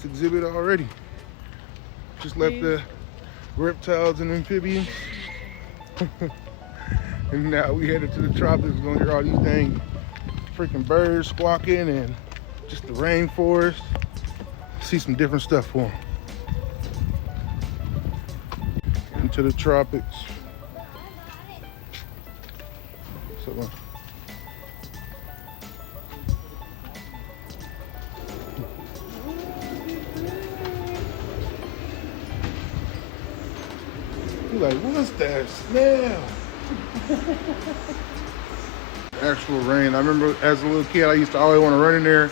next exhibit already. Just left the reptiles and amphibians. And now we headed to the tropics. We're gonna hear all these dang freaking birds squawking and just the rainforest. See some different stuff for them. Into the tropics. So you're like, what's that smell? Actual rain. I remember as a little kid, I used to always want to run in there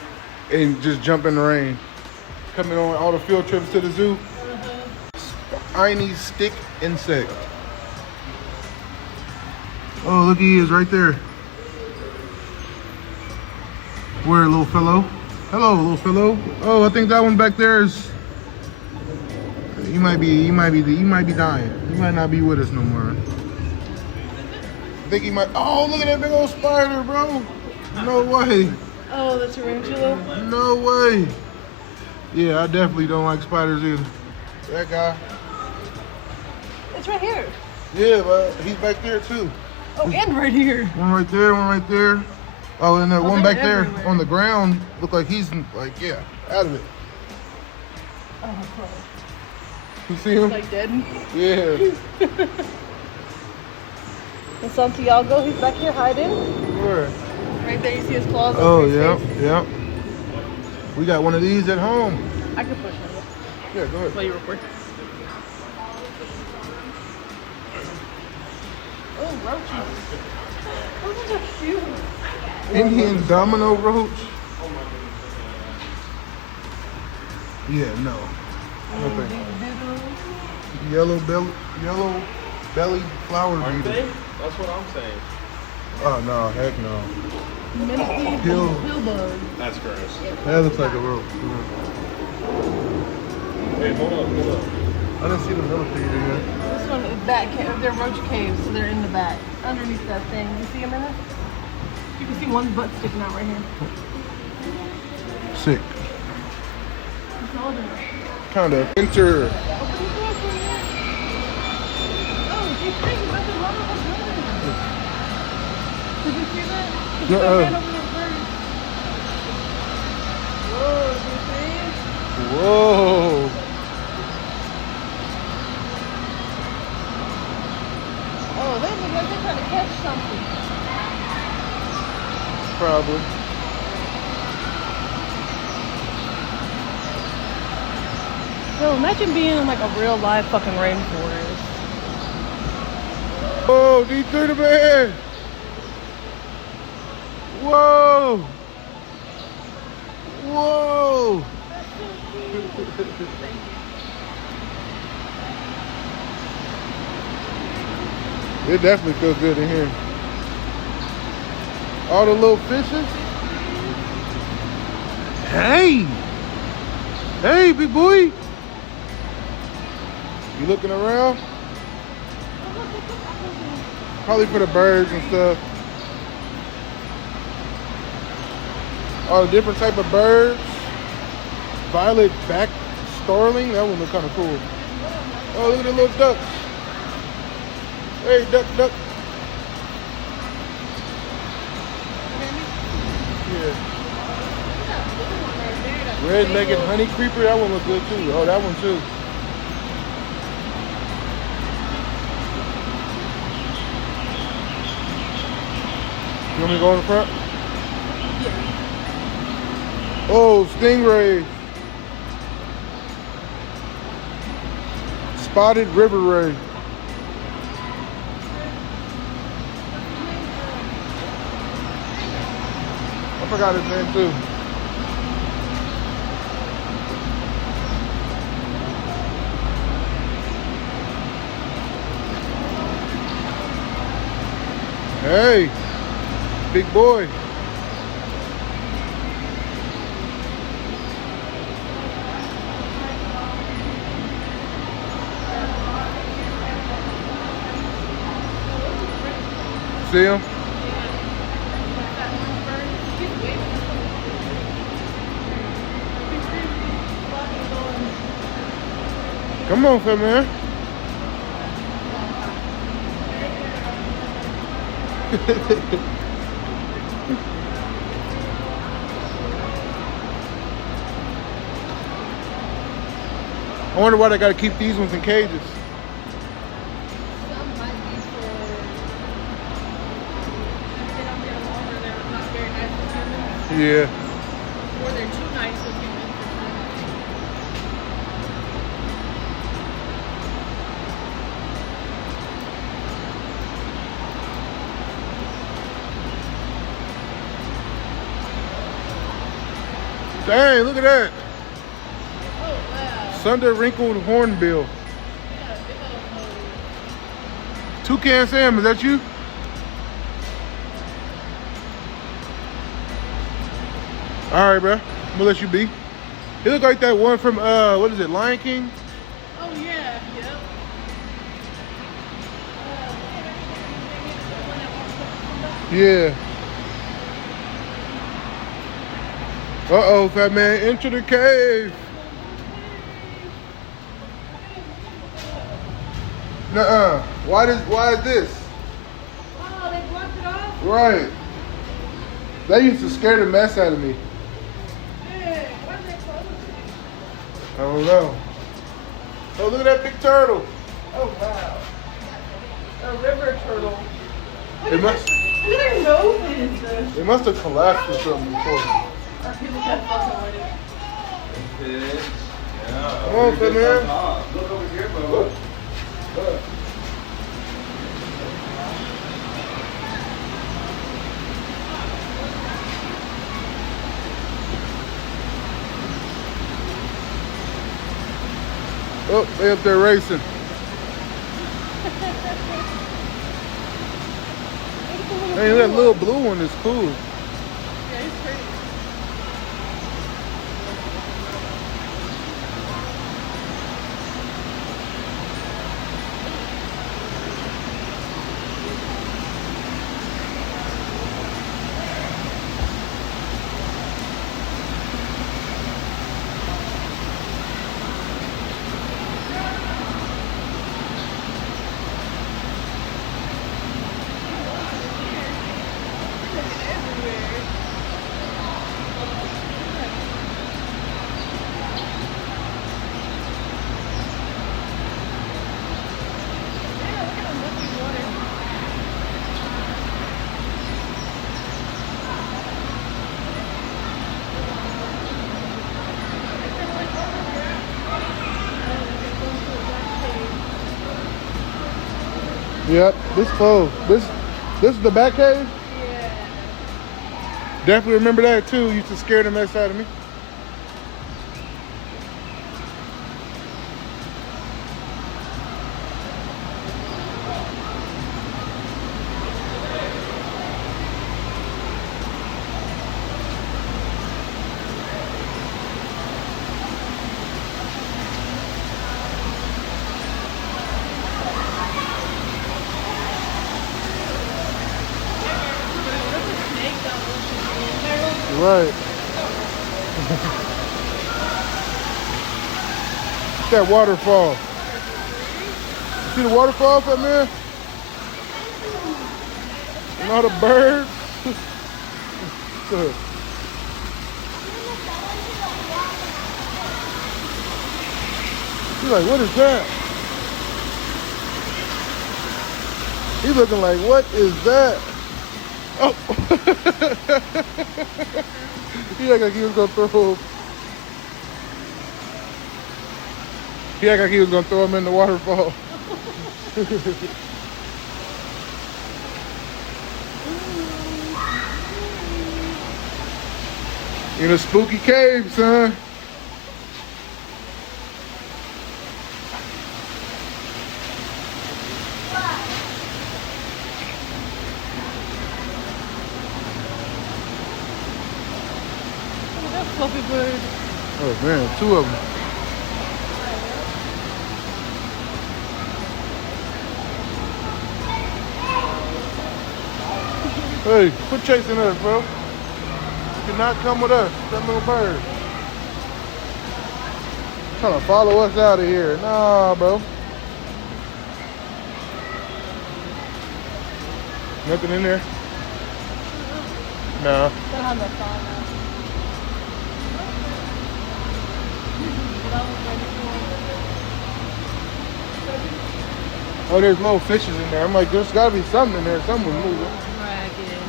and just jump in the rain. Coming on all the field trips to the zoo. Spiny stick insect. Oh, look, he is right there. Where, little fellow? Hello, little fellow. Oh, I think that one back there is. You might be dying. He might not be with us no more. I think he might. Oh, look at that big old spider, bro. No way. Oh, the tarantula? No way. Yeah, I definitely don't like spiders either. That guy. It's right here. Yeah, but he's back there too. Oh, and right here. One right there, one right there. Oh, and that one back there everywhere. on the ground look like he's like, yeah, out of it. Oh, You see him? like dead? Yeah. And Santiago, he's back here hiding. Where? Right there, you see his claws. Oh, over his yeah, face. yeah. We got one of these at home. I can push him. Yeah, go ahead. While you record. Oh, roaches. Those are huge. Indian domino roach. Yeah, no. No thank you. Yellow belly flower Aren't beetle. they? That's what I'm saying. Oh no, heck no. Millipede Pill. bug. That's gross. That looks like a roach. Hey, hold up. I didn't see the millipede in here. This one is back cave. They're roach caves, so they're in the back, underneath that thing. You see them in it? You can see one butt sticking out right here. Sick. It's all in there. Kind of. Enter. Oh, these things about the water was good. Did you see that? It's No, ran over the bird. Whoa, did you see it? Whoa. Oh, they look like they're trying to catch something. Probably. Bro, imagine being in like a real live fucking rainforest. Whoa, D3 the man. Whoa. Whoa. It definitely feels good in here. All the little fishes. Hey. Hey, big boy. You looking around? Probably for the birds and stuff. All the different type of birds. Violet back starling. That one look kind of cool. Oh, look at the little ducks. Hey, duck. Yeah. Red-legged honey creeper. That one look good too. Oh, that one too. You want me to go in the front? Yeah. Oh, stingray. Spotted river ray. I forgot his name too. Hey, big boy. See him? Come on, fat man. I wonder why they gotta keep these ones in cages. Some might be for if they don't get along or they're not very nice with humans, Yeah. or they're too nice with humans. Dang, look at that. Oh wow. Sunday wrinkled hornbill. We got a big old nose. Toucan Sam, is that you? Alright, bro. I'm gonna let you be. He look like that one from what is it, Lion King? Oh yeah, yep. Yeah. Uh-oh, fat man, enter the cave. Nuh-uh. Why is this? Oh, they blocked it off? Right. That used to scare the mess out of me. Hey, why did they close I it? don't know. Oh, look at that big turtle. Oh wow. A river turtle. It must, Look at their noses. it must have collapsed or something before. Our people kept fucking with it. Come on, fat man. Look over here, bro. Look. Look. Oh, they up there racing. Hey, that little blue one is cool. Yeah, he's pretty. Yep, this closed. This is the back cave? Yeah. Definitely remember that too. Used to scare the mess out of me. Right. That waterfall. See the waterfall, fat man? And all the birds. He's like, what is that? He's looking like, what is that? Oh! He act like he was gonna throw him. He act like he was gonna throw him in the waterfall. In a spooky cave, son. Fluffy bird. Oh man, two of them. Hey, quit chasing us, bro. You cannot come with us. That little bird. Trying to follow us out of here. Nah, bro. Nothing in there? No. They're on the phone now. Oh, there's little fishes in there. I'm like, there's gotta be something in there. Something moving. Dragon.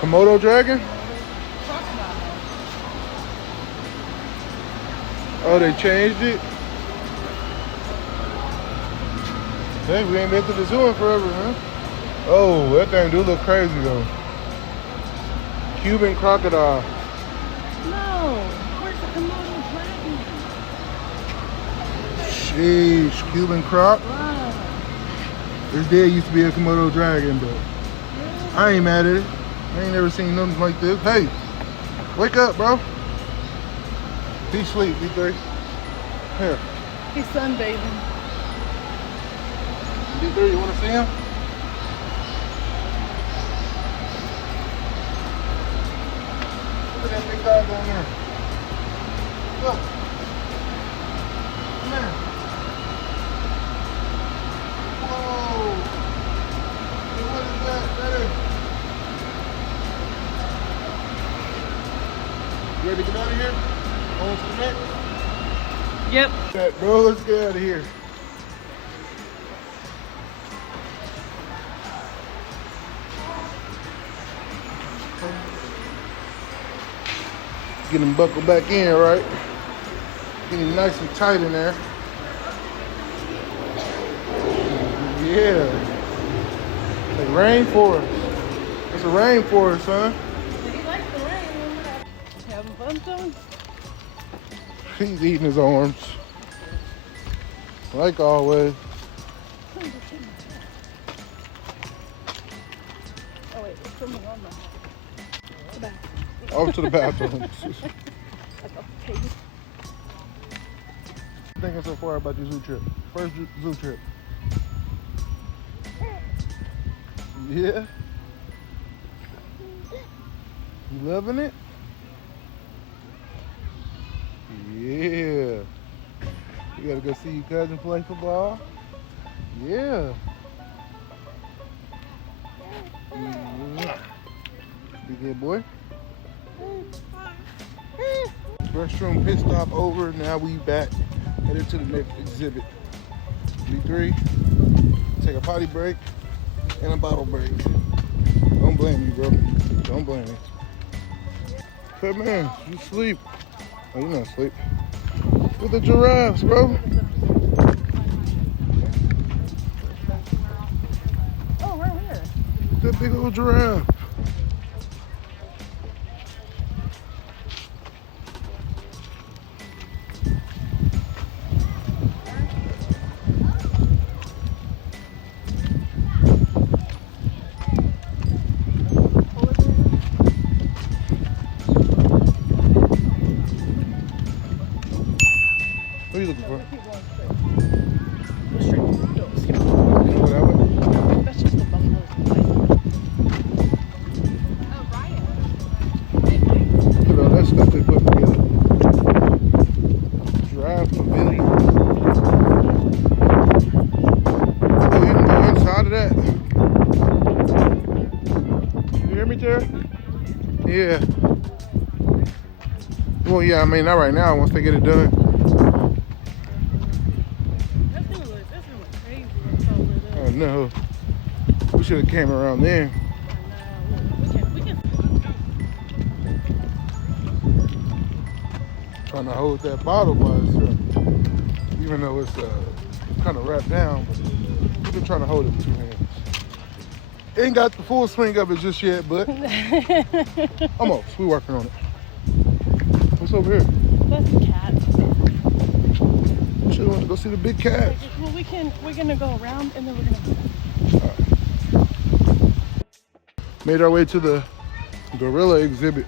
Komodo dragon? Oh, they changed it? Dang, we ain't been to the zoo in forever, huh? Oh, that thing do look crazy though. Cuban crocodile. No. Where's the Komodo dragon? Sheesh, Cuban croc. Wow. This there used to be a Komodo dragon, but I ain't mad at it. I ain't never seen nothing like this. Hey, wake up, bro. He sleep, D3. Here. He's sunbathing. D3, you wanna see him? Look at that big dog down there. Look. Come here. Whoa. Hey, what is that? That is. You ready to get out of here? On to the next? Yep. That, bro, let's get out of here. Get him buckled back in, right? Get him nice and tight in there. Yeah. It's a rainforest. It's a rainforest, son. He likes the rain. Having fun, son? He's eating his arms. Like always. Oh wait, there's something on the back. Off to the bathroom. Okay. Thinking so far about your zoo trip. First zoo trip. Yeah? You loving it? Yeah. You gotta go see your cousin play football? Yeah. Yeah. Be good, boy. Restroom pit stop over. Now we back. Headed to the next exhibit. B3. Take a potty break and a bottle break. Don't blame me, bro. Don't blame me. Hey man, you sleep. Oh, you're not asleep. With the giraffes, bro. Oh, right here. That big old giraffe. What are you looking for? Go that way? That's just the buffalo. Look at all that stuff they put together. Giraffe pavilion. Oh, you can go inside of that. You hear me, Tara? Yeah. Well, yeah, I mean, not right now, once they get it done. That's gonna look crazy. It's all lit up. Oh, no. We should have came around there. We can. Trying to hold that bottle by itself. Even though it's kind of wrapped down, but we've been trying to hold it with 2 hands. Ain't got the full swing of it just yet, but almost. We're working on it. What's over here? That's the cat. We should have went to go see the big cats. Well, we're gonna go around and then we're gonna go back. Made our way to the gorilla exhibit.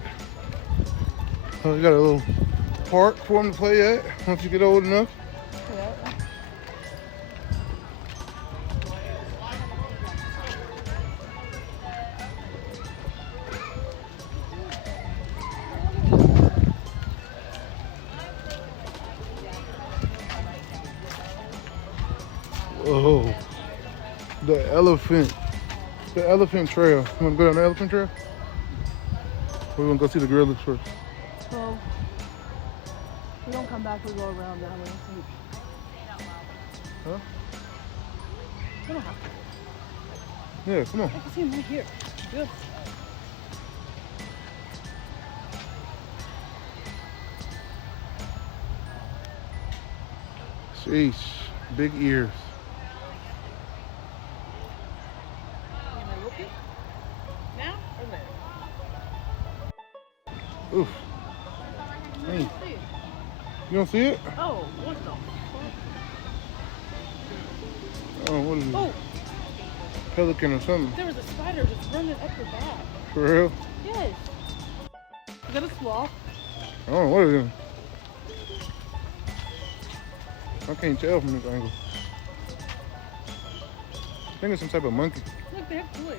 We got a little park for them to play at once you get old enough. Yeah. Oh, the elephant trail. You wanna go down the elephant trail? We're gonna go see the gorillas first. Well, we don't come back, we go around that way, I think. Huh? We don't have to. Yeah, come on. I can see him right here. Good. Sheesh, big ears. You gonna whoop it? Now or there? Oof. Hey. You don't see it? Oh, what the fuck? Oh, what is it? Oh, Pelican or something. there was a spider just running up your back. For real? Yes. Is that a sloth? Oh, what is it? I can't tell from this angle. I think it's some type of monkey. Look, they have toys.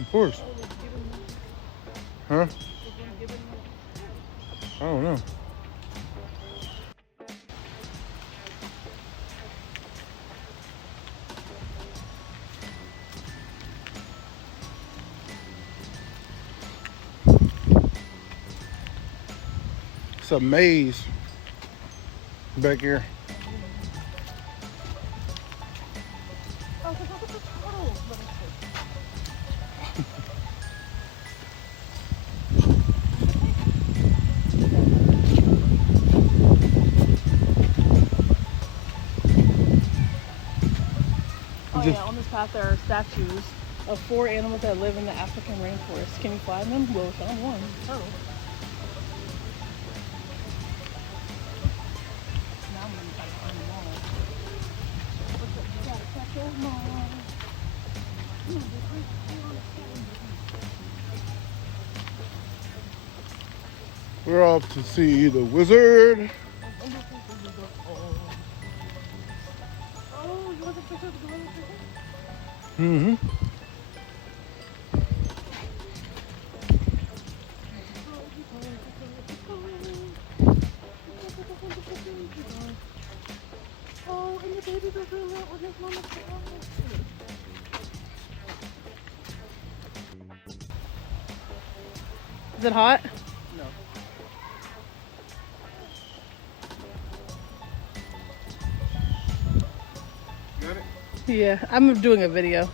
Of course. Oh, they're giving them. Huh? They're gonna give them. I don't know. It's a maze back here. Oh, look at the turtles. Let me see. Oh yeah, on this path there are statues of 4 animals that live in the African rainforest. Can you find them? Well, I found one. Turtle. Now I'm gonna try to find them all. What's up? You gotta catch them all. We're off to see the wizard. Oh, you want to picture of the gorilla chicken? Mm-hmm. Oh, and the baby gorilla with his mama. Is it hot? No. Got it? Yeah, I'm doing a video.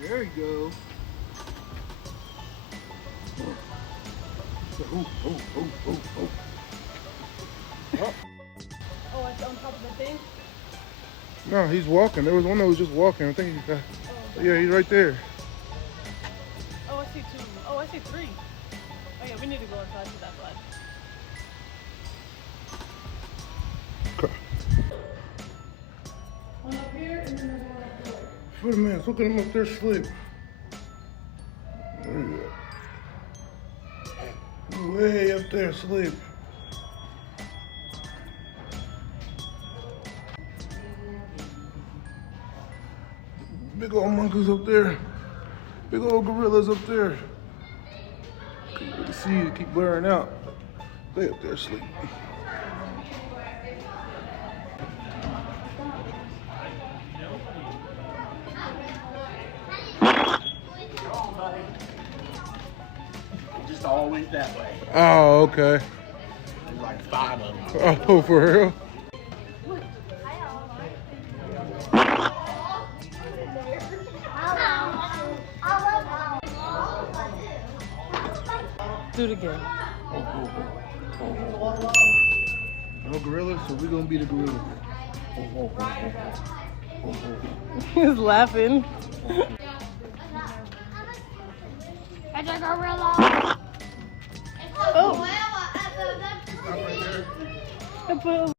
There you go. Oh. Oh, it's on top of the thing? No, he's walking. There was one that was just walking. I think he got, yeah, he's right there. Oh, I see 2. Oh, I see 3. Oh yeah, we need to go inside to that side. Okay. One up here and then there's one up there. Wait a minute, look at him up there sleep. Way up there asleep. Big old monkeys up there. Big old gorillas up there. Can't really see it, keep blurring out. They up there asleep. Just always that way. Oh, okay. There's like 5 of them. Oh, for real? Do it again. No gorillas, so we're gonna be the gorillas. He's laughing. It's a gorilla. Oh. Well, I put